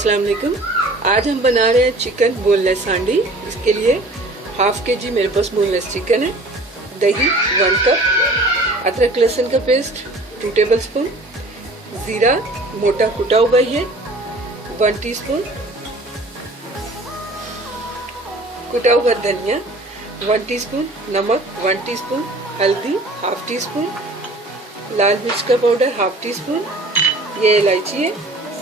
अस्सलाम वालेकुम। आज हम बना रहे हैं चिकन बोनलेस हांडी। इसके लिए हाफ के जी मेरे पास बोनलेस चिकन है, दही 1 कप, अदरक लहसुन का पेस्ट 2 टेबलस्पून, जीरा मोटा कुटा हुआ है 1 टीस्पून, कुटा हुआ धनिया 1 टीस्पून, नमक 1 टीस्पून, हल्दी हाफ टीस्पून, लाल मिर्च का पाउडर हाफ टीस्पून, ये इलायची है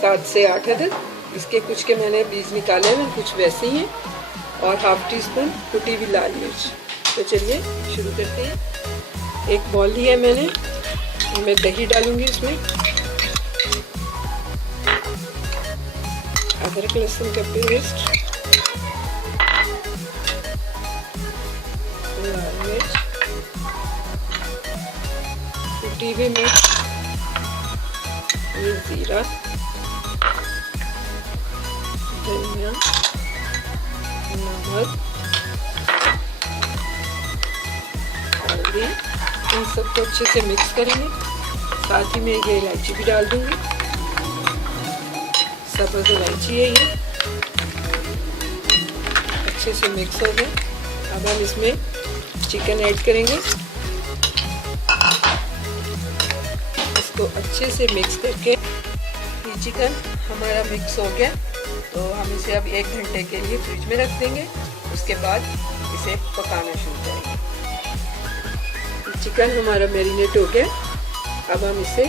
7 से 8 अदद, इसके कुछ के मैंने बीज निकाले हैं, कुछ वैसे ही हैं, और हाफ टी स्पून कुटी हुई लाल मिर्च। तो चलिए शुरू करते हैं। एक बॉल लिया है मैंने, मैं दही डालूंगी इसमें, अदरक लहसुन का पेस्ट, लाल मिर्च, कुटी हुई मिर्च, ये जीरा, धनिया, नमक, हल्दी, इन सबको अच्छे से मिक्स करेंगे। साथ ही में ये इलायची भी डाल दूंगी, सब्ज़ इलायची है ये, अच्छे से मिक्स हो गए। अब हम इसमें चिकन ऐड करेंगे, इसको अच्छे से मिक्स करके, ये चिकन हमारा मिक्स हो गया तो हम इसे अब 1 घंटे के लिए फ्रिज में रख देंगे। उसके बाद इसे पकाना शुरू करेंगे। चिकन हमारा मैरिनेट हो गया, अब हम इसे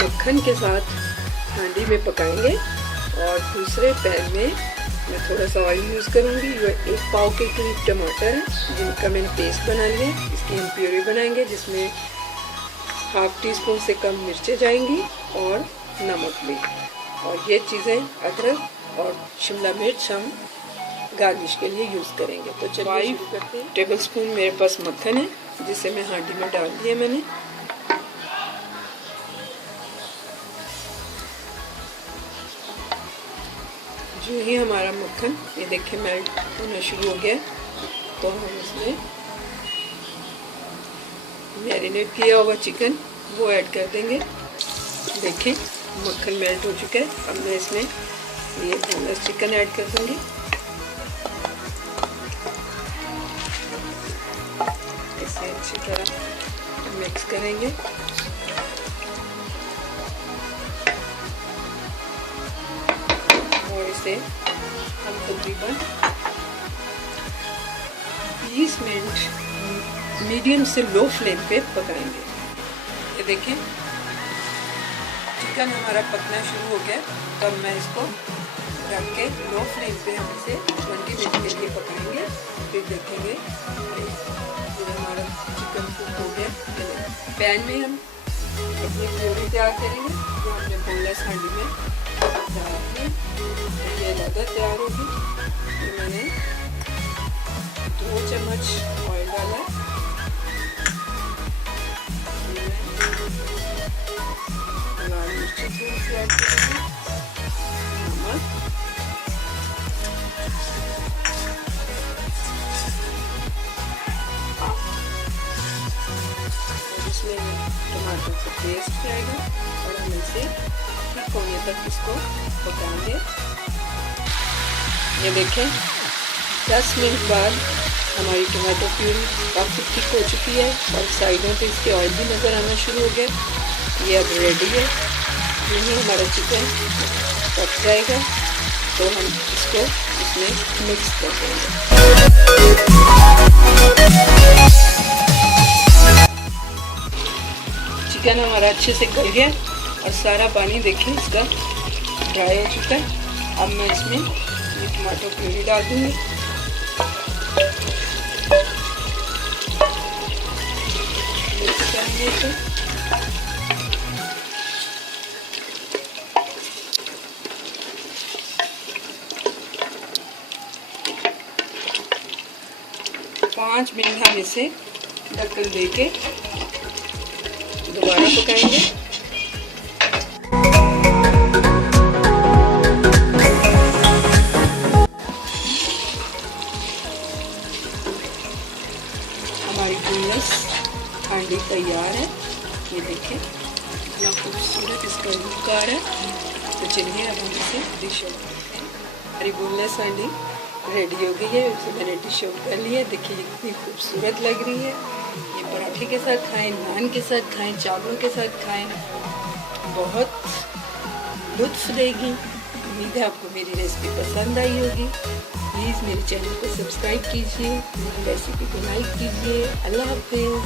मक्खन के साथ हांडी में पकाएंगे। और दूसरे पैन में मैं थोड़ा सा ऑयल यूज़ करूँगी। ये 1 पाव के करीब टमाटर है जिनका मैंने पेस्ट बना लिया है, इसकी हम प्यूरी बनाएंगे जिसमें हाफ टी स्पून से कम मिर्चें जाएंगी और नमक भी, और ये चीज़ें अदरक और शिमला मिर्च हम गार्निश के लिए यूज़ करेंगे। तो चलिए 5 टेबलस्पून मेरे पास मक्खन है जिसे मैं हांडी में डाल दिया मैंने। जो ही हमारा मक्खन ये देखिए मेल्ट होना शुरू हो गया, तो हम इसमें मैरिनेट किया हुआ चिकन वो ऐड कर देंगे। देखें मक्खन मेल्ट हो चुका है। अब मैं इसमें ये बोनलेस चिकन ऐड कर दूंगी, इसे अच्छी तरह मिक्स करेंगे। और इसे हम तकरीबन 20 मिनट मीडियम से लो फ्लेम पे पकाएंगे। ये देखें चिकन हमारा पकना शुरू हो गया, तब मैं इसको रख के लो फ्लेम पे हम इसे 20 मिनट के लिए पकाएंगे। फिर देखेंगे फिर हमारा चिकन कुक हो गया। पैन में हम अपनी प्यूरी तैयार करेंगे जो हमने बोनलेस हांडी में डाल दी। ये ज़्यादा तैयार होगी। तो मैंने 2 चम्मच ऑयल डाला, लाल मिर्ची थोड़ी सी ऐड करेंगे, नमक, और इसमें टमाटर का पेस्ट जाएगा और हम इसे ठीक होने तक इसको पकाएंगे। ये देखें 10 मिनट बाद हमारी टमाटो प्यूरी काफ़ी थिक हो चुकी है और साइडों पे इसके ऑयल भी नज़र आना शुरू हो गया। ये अब रेडी है। यही हमारा चिकन पक जाएगा तो हम इसको इसमें मिक्स कर देंगे। चिकन हमारा अच्छे से गल गया और सारा पानी देखिए इसका ड्राई हो चुका है। अब मैं इसमें ये टमाटो प्यूरी डाल दूँगी। मिक्स करेंगे इसे। पाँच मिनट हम इसे ढक्कन देके दोबारा पकाएंगे। हमारी बोनलेस हांडी तैयार है। ये देखें कितना खूबसूरत इसका लुक आ रहा है। तो चलिए अब हम इसे डिश हमारी बोनलेस हांडी रेडी हो गई है। उसे मैंने डिश आउट कर लिया। देखिए कितनी खूबसूरत लग रही है। ये पराठे के साथ खाएं, नान के साथ खाएं, चावलों के साथ खाएं, बहुत लुत्फ देगी। उम्मीद है आपको मेरी रेसिपी पसंद आई होगी। प्लीज़ मेरे चैनल को सब्सक्राइब कीजिए, मेरी रेसिपी को लाइक कीजिए। अल्लाह हाफिज़।